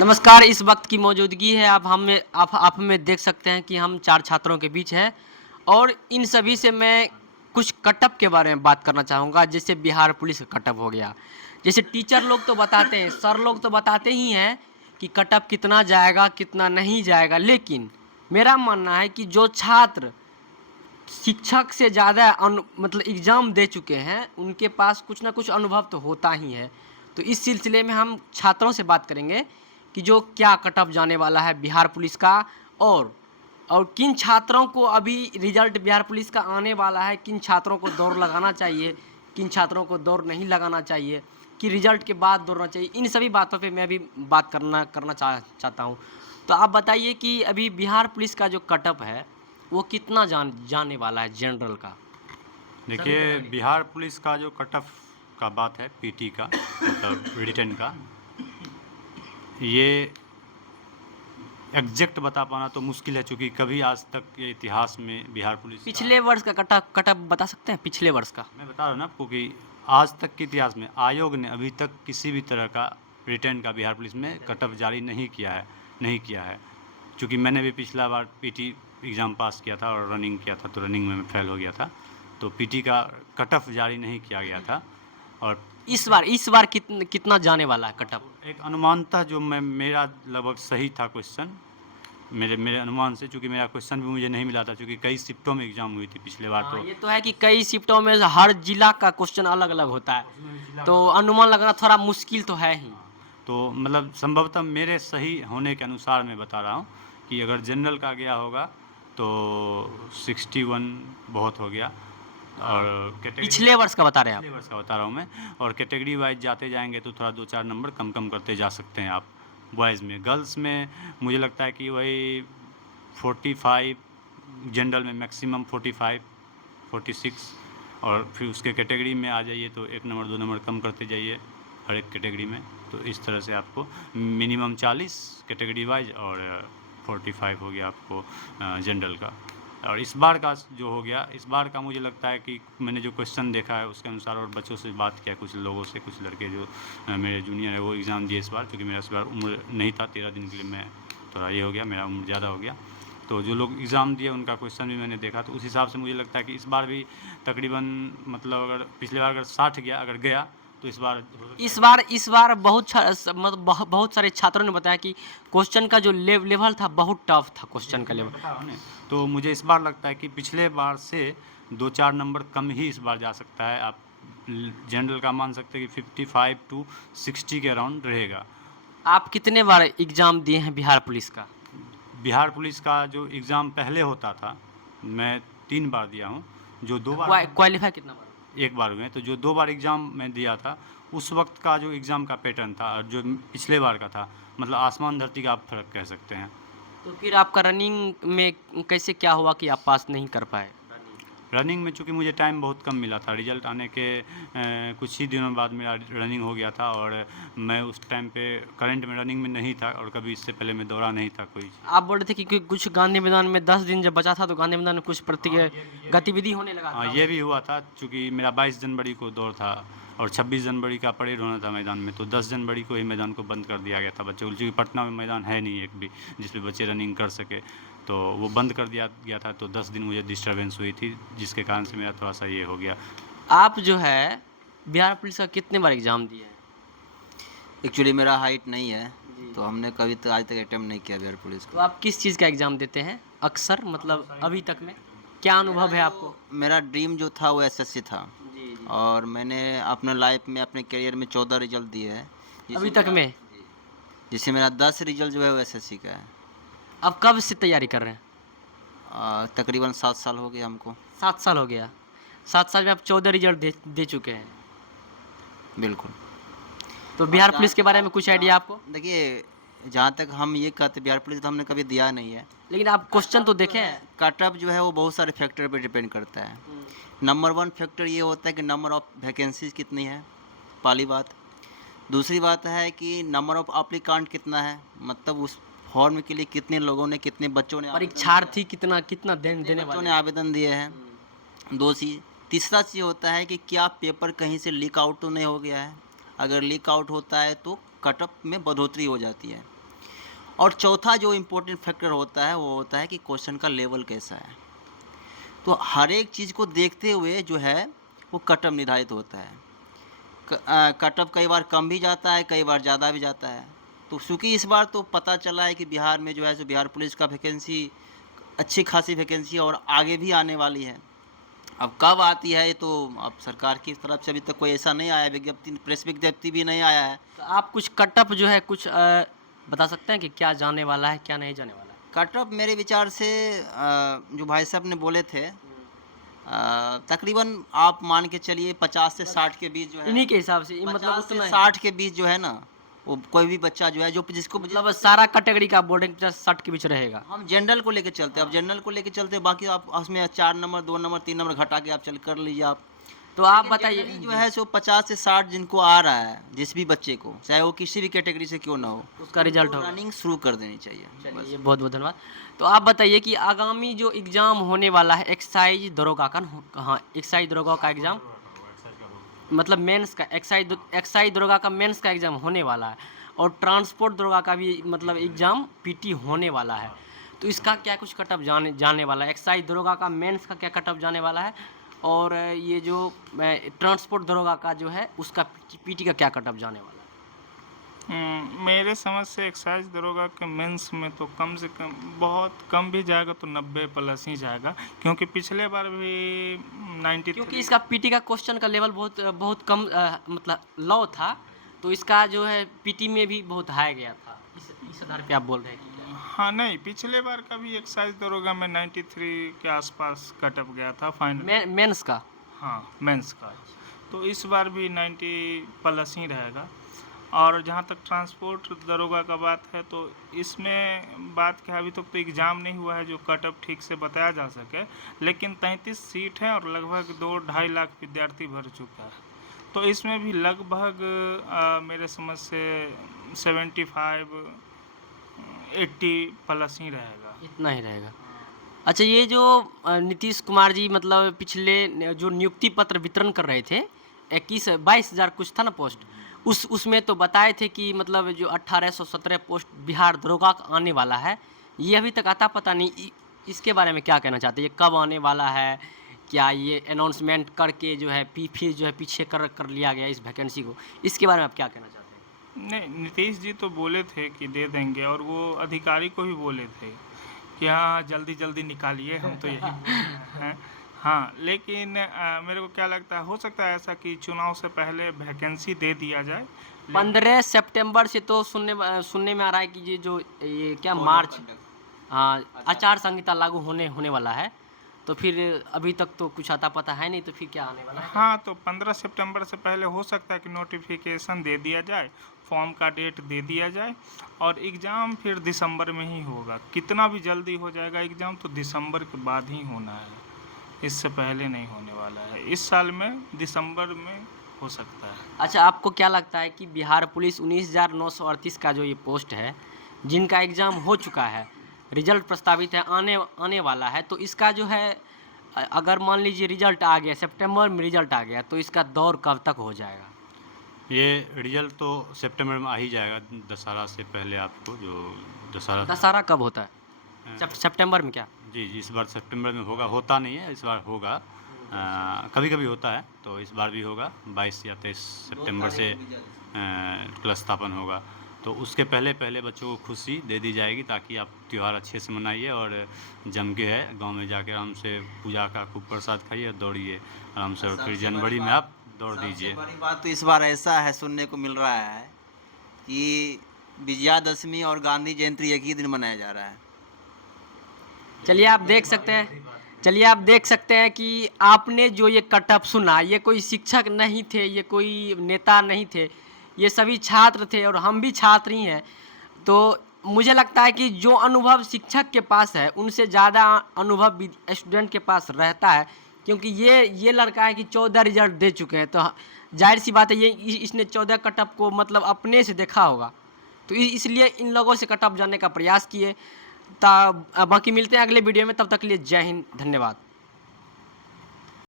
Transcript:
नमस्कार। इस वक्त की मौजूदगी है आप हमें देख सकते हैं कि हम 4 छात्रों के बीच हैं और इन सभी से मैं कुछ कटअप के बारे में बात करना चाहूँगा। जैसे बिहार पुलिस का कटअप हो गया। जैसे टीचर लोग तो बताते हैं, सर लोग तो बताते ही हैं कि कटअप कितना जाएगा, कितना नहीं जाएगा। लेकिन मेरा मानना है कि जो छात्र शिक्षक से ज़्यादा मतलब एग्ज़ाम दे चुके हैं, उनके पास कुछ ना कुछ अनुभव तो होता ही है। तो इस सिलसिले में हम छात्रों से बात करेंगे कि जो क्या कट ऑफ जाने वाला है बिहार पुलिस का, और किन छात्रों को अभी रिजल्ट बिहार पुलिस का आने वाला है, किन छात्रों को दौड़ लगाना चाहिए, किन छात्रों को दौड़ नहीं लगाना चाहिए, कि रिजल्ट के बाद दौड़ना चाहिए। इन सभी बातों पे मैं अभी बात करना चाहता हूँ। तो आप बताइए कि अभी बिहार पुलिस का जो कट ऑफ है वो कितना जाने वाला है जनरल का? देखिए, बिहार पुलिस का जो कट ऑफ का बात है पीटी का मतलब रिटन का, ये एग्जैक्ट बता पाना तो मुश्किल है, चूँकि कभी आज तक ये इतिहास में बिहार पुलिस पिछले वर्ष का कट ऑफ बता सकते हैं? पिछले वर्ष का मैं बता रहा हूँ ना आपको कि आज तक के इतिहास में आयोग ने अभी तक किसी भी तरह का रिटर्न का बिहार पुलिस में कट ऑफ जारी नहीं किया है। चूँकि मैंने भी पिछला बार पीटी एग्ज़ाम पास किया था और रनिंग किया था, तो रनिंग में मैं फेल हो गया था, तो पीटी का कट ऑफ जारी नहीं किया गया था। और इस बार कितना जाने वाला है कट ऑफ? एक अनुमान था जो मेरा लगभग सही था क्वेश्चन, मेरे अनुमान से, चूँकि मेरा क्वेश्चन भी मुझे नहीं मिला था, चूँकि कई शिफ्टों में एग्ज़ाम हुई थी पिछले बार। तो ये तो है कि कई शिफ्टों में हर जिला का क्वेश्चन अलग अलग होता है, तो अनुमान लगाना थोड़ा मुश्किल तो है ही। तो मतलब संभवतः मेरे सही होने के अनुसार मैं बता रहा हूँ कि अगर जनरल का गया होगा तो 61 बहुत हो गया, और पिछले वर्ष का बता रहे हैं पिछले वर्ष का बता रहा हूँ मैं। और कैटेगरी वाइज जाते जाएंगे तो थोड़ा 2-4 नंबर कम करते जा सकते हैं आप। बॉयज़ में, गर्ल्स में मुझे लगता है कि वही 45, जनरल में मैक्सिमम 45, 46, और फिर उसके कैटेगरी में आ जाइए तो 1 नंबर 2 नंबर कम करते जाइए हर एक कैटेगरी में। तो इस तरह से आपको मिनिमम 40 कैटेगरी वाइज और 45 हो गया आपको जनरल का। और इस बार का जो हो गया, इस बार का मुझे लगता है कि मैंने जो क्वेश्चन देखा है उसके अनुसार, और बच्चों से बात किया, कुछ लोगों से, कुछ लड़के जो मेरे जूनियर है वो एग्ज़ाम दिए इस बार, क्योंकि मेरा इस बार उम्र नहीं था 13 दिन के लिए, मैं थोड़ा ये हो गया, मेरा उम्र ज़्यादा हो गया। तो जो लोग एग्ज़ाम दिए उनका क्वेश्चन भी मैंने देखा, तो उस हिसाब से मुझे लगता है कि इस बार भी तकरीबन, मतलब अगर पिछले बार अगर 60 गया तो इस बार बहुत सारे छात्रों ने बताया कि क्वेश्चन का जो लेवल था बहुत टफ था क्वेश्चन का लेवल। तो मुझे इस बार लगता है कि पिछले बार से 2-4 नंबर कम ही इस बार जा सकता है। आप जनरल का मान सकते हैं कि 55 to 60 के अराउंड रहेगा। आप कितने बार एग्ज़ाम दिए हैं बिहार पुलिस का? बिहार पुलिस का जो एग्ज़ाम पहले होता था, मैं 3 बार दिया हूँ। जो 2 बार क्वालिफाई कितना बार? 1 बार हुए। तो जो 2 बार एग्ज़ाम मैं दिया था, उस वक्त का जो एग्ज़ाम का पैटर्न था और जो पिछले बार का था, मतलब आसमान धरती का आप फ़र्क कह सकते हैं। तो फिर आपका रनिंग में कैसे क्या हुआ कि आप पास नहीं कर पाए? रनिंग में चूँकि मुझे टाइम बहुत कम मिला था, रिजल्ट आने के कुछ ही दिनों बाद मेरा रनिंग हो गया था, और मैं उस टाइम पे करंट में रनिंग में नहीं था, और कभी इससे पहले मैं दौड़ा नहीं था कोई। आप बोल रहे थे कि कुछ गांधी मैदान में 10 दिन जब बचा था तो गांधी मैदान में कुछ गतिविधि होने लगा था। हाँ, ये भी हुआ था, चूँकि मेरा 22 जनवरी को दौड़ था और 26 जनवरी का परेड होना था मैदान में, तो 10 जनवरी को ही मैदान को बंद कर दिया गया था बच्चों को, क्योंकि पटना में मैदान है नहीं एक भी जिसमें बच्चे रनिंग कर सके, तो वो बंद कर दिया गया था। तो 10 दिन मुझे डिस्टर्बेंस हुई थी, जिसके कारण से मेरा थोड़ा सा ये हो गया। आप जो है बिहार पुलिस का कितने बार एग्ज़ाम दिए हैं? एक्चुअली मेरा हाइट नहीं है, तो हमने कभी तक आज तक अटेम्प्ट नहीं किया बिहार पुलिस तो को। आप किस चीज़ का एग्ज़ाम देते हैं अक्सर, मतलब अभी तक में क्या अनुभव है आपको? मेरा ड्रीम जो था वो एसएससी था, जी। और मैंने अपने लाइफ में, अपने करियर में 14 रिजल्ट दिए हैं। अभी तक में? जिससे मेरा 10 रिजल्ट जो है वो एसएससी का है। आप कब से तैयारी कर रहे हैं? तकरीबन 7 साल हो गए हमको। 7 साल हो गया। 7 साल में आप 14 रिजल्ट दे चुके हैं। बिल्कुल। तो बिहार पुलिस के बारे में कुछ आइडिया आपको? देखिए, जहाँ तक हम ये कहते, बिहार पुलिस तो हमने कभी दिया नहीं है, लेकिन आप क्वेश्चन तो देखे हैं। कट ऑफ जो है वो बहुत सारे फैक्टर पे डिपेंड करता है। नंबर 1 फैक्टर ये होता है कि नंबर ऑफ वैकेंसीज कितनी है, पहली बात। दूसरी बात है कि नंबर ऑफ एप्लीकेंट कितना है, मतलब उस फॉर्म के लिए कितने लोगों ने, कितने बच्चों ने परीक्षार्थी कितना देने बच्चों वाले ने आवेदन दिए हैं। 2 चीज़। तीसरा चीज़ होता है कि क्या पेपर कहीं से लीक आउट तो नहीं हो गया है। अगर लीक आउट होता है तो कट ऑफ में बढ़ोतरी हो जाती है। और चौथा जो इम्पोर्टेंट फैक्टर होता है वो होता है कि क्वेश्चन का लेवल कैसा है। तो हर एक चीज़ को देखते हुए जो है वो कट ऑफ निर्धारित होता है। कट ऑफ कई बार कम भी जाता है, कई बार ज़्यादा भी जाता है। तो चूँकि इस बार तो पता चला है कि बिहार में जो है सो बिहार पुलिस का वैकेंसी अच्छी खासी वैकेंसी और आगे भी आने वाली है। अब कब आती है ये तो अब सरकार की तरफ से अभी तक कोई ऐसा नहीं आया, विज्ञप्ति, प्रेस विज्ञप्ति भी नहीं आया है। तो आप कुछ कटअप जो है कुछ बता सकते हैं कि क्या जाने वाला है क्या नहीं जाने वाला है? कट ऑफ मेरे विचार से जो भाई साहब ने बोले थे तकरीबन आप मान के चलिए 50 से 60 के बीच जो है, इन्हीं के हिसाब से मतलब 50 से उतना ही। 60 के बीच जो है ना, वो कोई भी बच्चा जो है जो जिसको मतलब सारा कैटेगरी का बोर्डिंग 50-60 के बीच रहेगा। हम जनरल को लेके चलते हैं। अब जनरल को लेके चलते हैं, बाकी आप उसमें 4 नंबर 2 नंबर 3 नंबर घटा के आप चल कर लीजिए आप। तो आप लेकिन बताइए जनरली जो है सो 50 से 60 जिनको आ रहा है, जिस भी बच्चे को, चाहे वो किसी भी कैटेगरी से क्यों ना हो, उसका रिजल्ट होगा। रनिंग शुरू कर देनी चाहिए। चलिए बहुत बहुत धन्यवाद। तो आप बताइए कि आगामी जो एग्ज़ाम होने वाला है एक्साइज दरोगा का, हाँ एक्साइज दरोगा का एग्ज़ाम, मतलब मेंस का एक्साइज दरोगा का मेंस का एग्ज़ाम होने वाला है और ट्रांसपोर्ट दरोगा का भी मतलब एग्ज़ाम पीटी होने वाला है। तो इसका क्या कुछ कटअप जाने वाला है? एक्साइज दरोगा का मेंस का क्या कटअप जाने वाला है और ये जो ट्रांसपोर्ट दरोगा का जो है उसका पीटी का क्या कटअप जाने वाला है? मेरे समझ से एक्साइज दरोगा के मेंस में तो कम से कम बहुत कम भी जाएगा तो 90 प्लस ही जाएगा, क्योंकि पिछले बार भी 93 क्योंकि इसका पीटी का क्वेश्चन का लेवल बहुत कम मतलब लो था, तो इसका जो है पीटी में भी बहुत हाई गया था। इस आधार पे आप बोल रहे हैं कि क्या? हाँ नहीं, पिछले बार का भी एक्साइज दरोगा में 93 के आसपास कटअप गया था फाइनल मेंस का? हाँ मेंस का। तो इस बार भी 90 प्लस ही रहेगा। और जहाँ तक ट्रांसपोर्ट दरोगा का बात है तो इसमें बात क्या है, अभी तक तो एग्ज़ाम नहीं हुआ है जो कटअप ठीक से बताया जा सके, लेकिन 33 सीट है और लगभग 2-2.5 लाख विद्यार्थी भर चुका है। तो इसमें भी लगभग मेरे समझ से 75-80 प्लस ही रहेगा। इतना ही रहेगा। अच्छा, ये जो नीतीश कुमार जी मतलब पिछले जो नियुक्ति पत्र वितरण कर रहे थे 22,000 कुछ था ना पोस्ट, उसमें तो बताए थे कि मतलब जो 1817 पोस्ट बिहार दरोगा का आने वाला है, ये अभी तक आता पता नहीं। इसके बारे में क्या कहना चाहते हैं? ये कब आने वाला है? क्या ये अनाउंसमेंट करके जो है फिर जो है पीछे कर लिया गया इस वैकेंसी को? इसके बारे में आप क्या कहना चाहते हैं? नहीं, नीतीश जी तो बोले थे कि दे देंगे और वो अधिकारी को भी बोले थे कि हाँ जल्दी जल्दी निकालिए, हम तो यही बोल रहे हैं। हाँ, लेकिन मेरे को क्या लगता है, हो सकता है ऐसा कि चुनाव से पहले वैकेंसी दे दिया जाए। 15 सितंबर से तो सुनने में आ रहा है कि ये जो ये क्या मार्च, हाँ आचार संहिता लागू होने वाला है, तो फिर अभी तक तो कुछ आता पता है नहीं, तो फिर क्या आने वाला है? हाँ, तो 15 सितंबर से पहले हो सकता है कि नोटिफिकेशन दे दिया जाए, फॉर्म का डेट दे दिया जाए और एग्ज़ाम फिर दिसंबर में ही होगा। कितना भी जल्दी हो जाएगा एग्ज़ाम तो दिसंबर के बाद ही होना है, इससे पहले नहीं होने वाला है। इस साल में दिसंबर में हो सकता है। अच्छा, आपको क्या लगता है कि बिहार पुलिस 19,938 का जो ये पोस्ट है, जिनका एग्ज़ाम हो चुका है, रिजल्ट प्रस्तावित है आने वाला है, तो इसका जो है अगर मान लीजिए रिजल्ट आ गया, सितंबर में रिजल्ट आ गया, तो इसका दौर कब तक हो जाएगा? ये रिजल्ट तो सितंबर में आ ही जाएगा, दशहरा से पहले आपको जो दशहरा कब होता है? सितंबर में क्या? जी इस बार सितंबर में होगा, होता नहीं है, इस बार होगा। कभी कभी होता है, तो इस बार भी होगा। 22 या 23 सितंबर से कलश स्थापन होगा, तो उसके पहले बच्चों को खुशी दे दी जाएगी ताकि आप त्यौहार अच्छे से मनाइए और जम के है गाँव में जाके आराम से पूजा का खूब प्रसाद खाइए और दौड़िए आराम से, और फिर जनवरी में आप दौड़ दीजिए। सबसे बड़ी बात तो इस बार ऐसा है, सुनने को मिल रहा है कि विजयादशमी और गांधी जयंती एक ही दिन मनाया जा रहा है। चलिए आप देख सकते हैं कि आपने जो ये कटअप सुना, ये कोई शिक्षक नहीं थे, ये कोई नेता नहीं थे, ये सभी छात्र थे और हम भी छात्र ही हैं। तो मुझे लगता है कि जो अनुभव शिक्षक के पास है उनसे ज़्यादा अनुभव स्टूडेंट के पास रहता है, क्योंकि ये लड़का है कि 14 रिजल्ट दे चुके हैं, तो जाहिर सी बात है ये इसने 14 कटअप को मतलब अपने से देखा होगा, तो इसलिए इन लोगों से कटअप जानने का प्रयास किए। बाकी मिलते हैं अगले वीडियो में, तब तक के लिए जय हिंद, धन्यवाद।